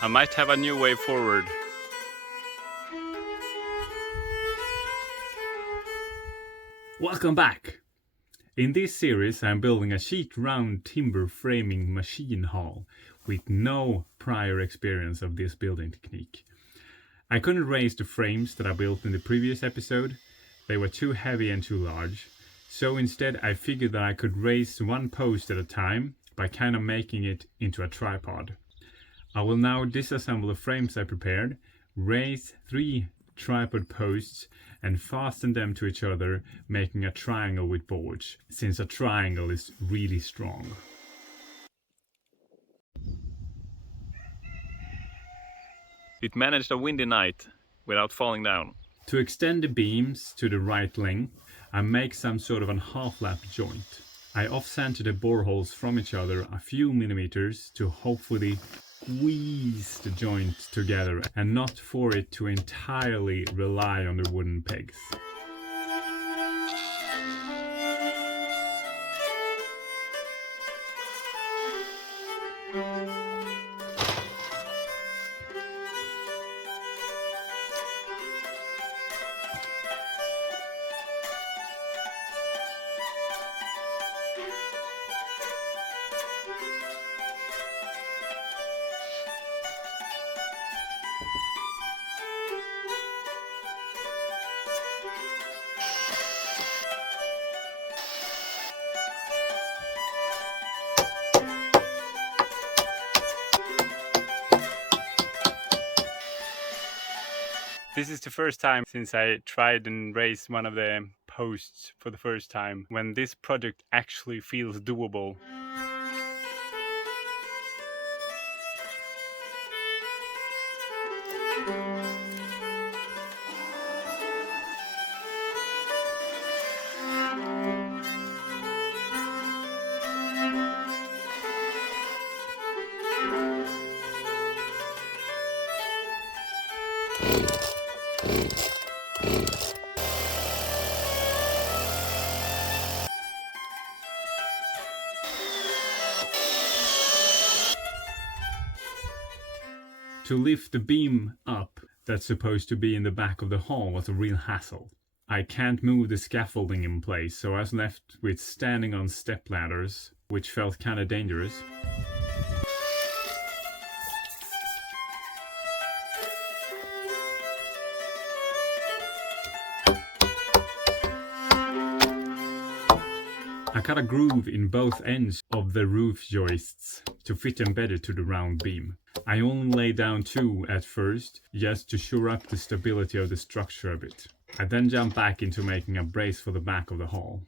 I might have a new way forward. Welcome back! In this series I'm building a sheet round timber framing machine hall with no prior experience of this building technique. I couldn't raise the frames that I built in the previous episode. They were too heavy and too large. So instead I figured that I could raise one post at a time by kind of making it into a tripod. I will now disassemble the frames I prepared, raise 3 tripod posts and fasten them to each other, making a triangle with boards, since a triangle is really strong. It managed a windy night without falling down. To extend the beams to the right length, I make some sort of a half-lap joint. I off-center the boreholes from each other a few millimeters to hopefully squeeze the joint together and not for it to entirely rely on the wooden pegs. This is the first time since I tried and raised one of the posts for the first time when this project actually feels doable. To lift the beam up that's supposed to be in the back of the hall was a real hassle. I can't move the scaffolding in place, so I was left with standing on step ladders, which felt kinda dangerous. I cut a groove in both ends of the roof joists to fit them better to the round beam. I only laid down 2 at first, just to shore up the stability of the structure a bit. I then jumped back into making a brace for the back of the hall.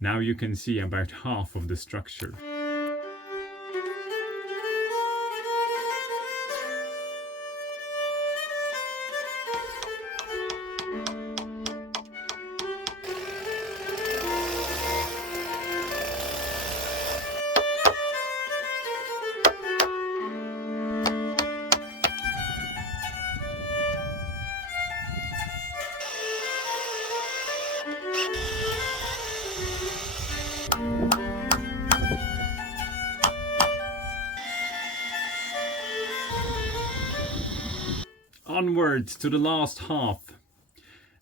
Now you can see about half of the structure. Onwards to the last half.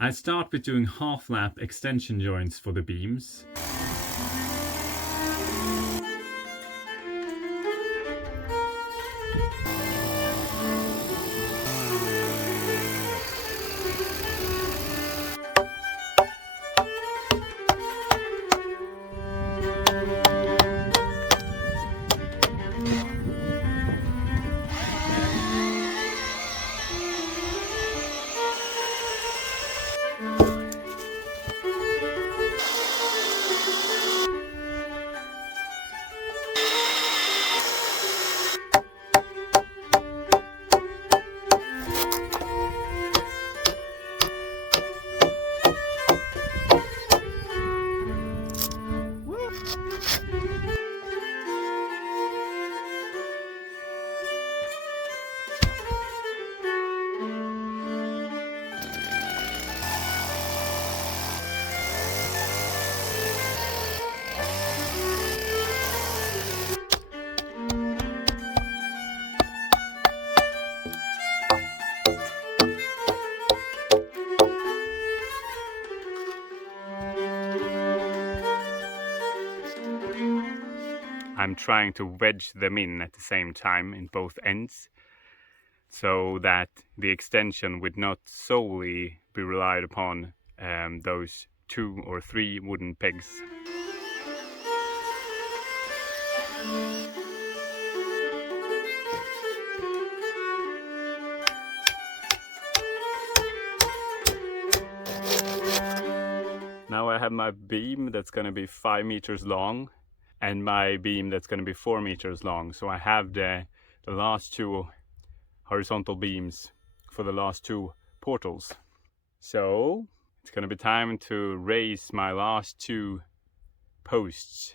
I start with doing half-lap extension joints for the beams. I'm trying to wedge them in at the same time in both ends, so that the extension would not solely be relied upon those 2 or 3 wooden pegs. Now I have my beam that's going to be 5 meters long and my beam that's going to be 4 meters long. So I have the last 2 horizontal beams for the last 2 portals. So it's going to be time to raise my last 2 posts.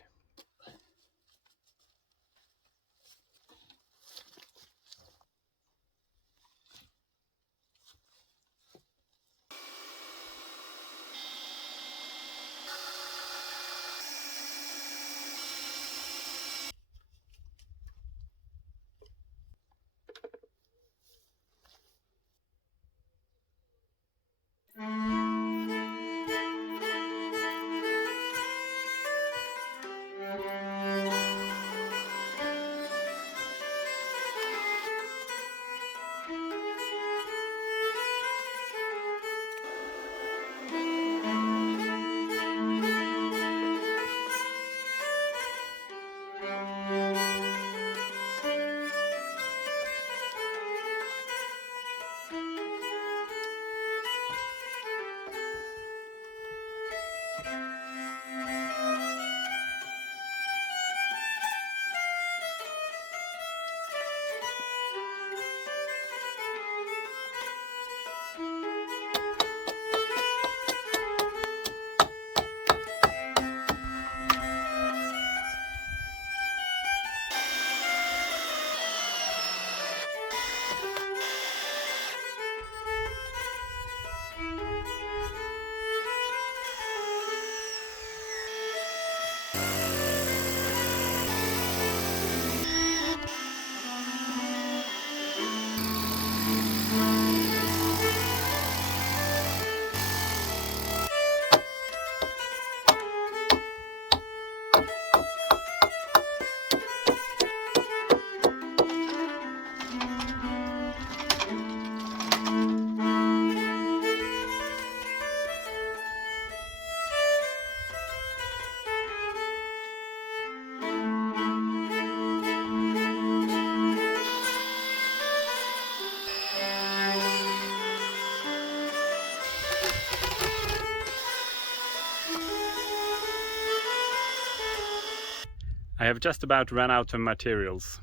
I have just about run out of materials.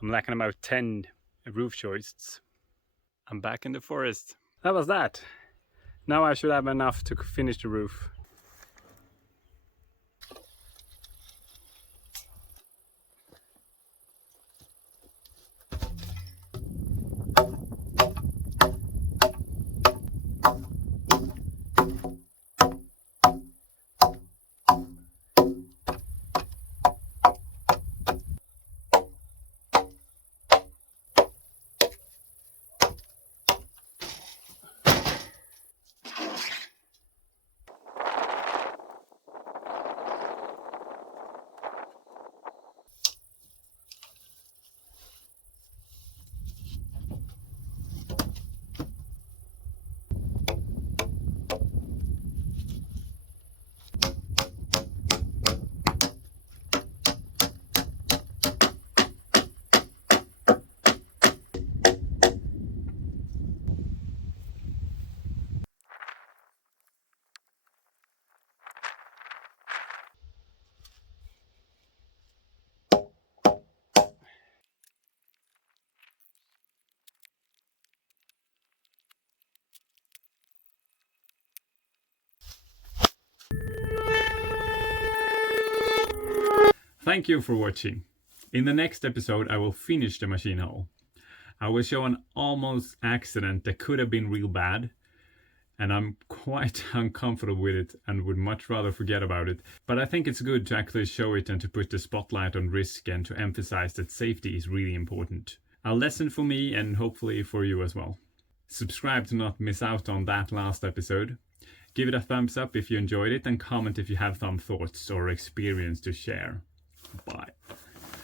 I'm lacking about 10 roof joists. I'm back in the forest. That was that. Now I should have enough to finish the roof. Thank you for watching. In the next episode I will finish the machine hull. I will show an almost accident that could have been real bad, and I'm quite uncomfortable with it and would much rather forget about it. But I think it's good to actually show it and to put the spotlight on risk and to emphasize that safety is really important. A lesson for me and hopefully for you as well. Subscribe to not miss out on that last episode. Give it a thumbs up if you enjoyed it and comment if you have some thoughts or experience to share. Bye.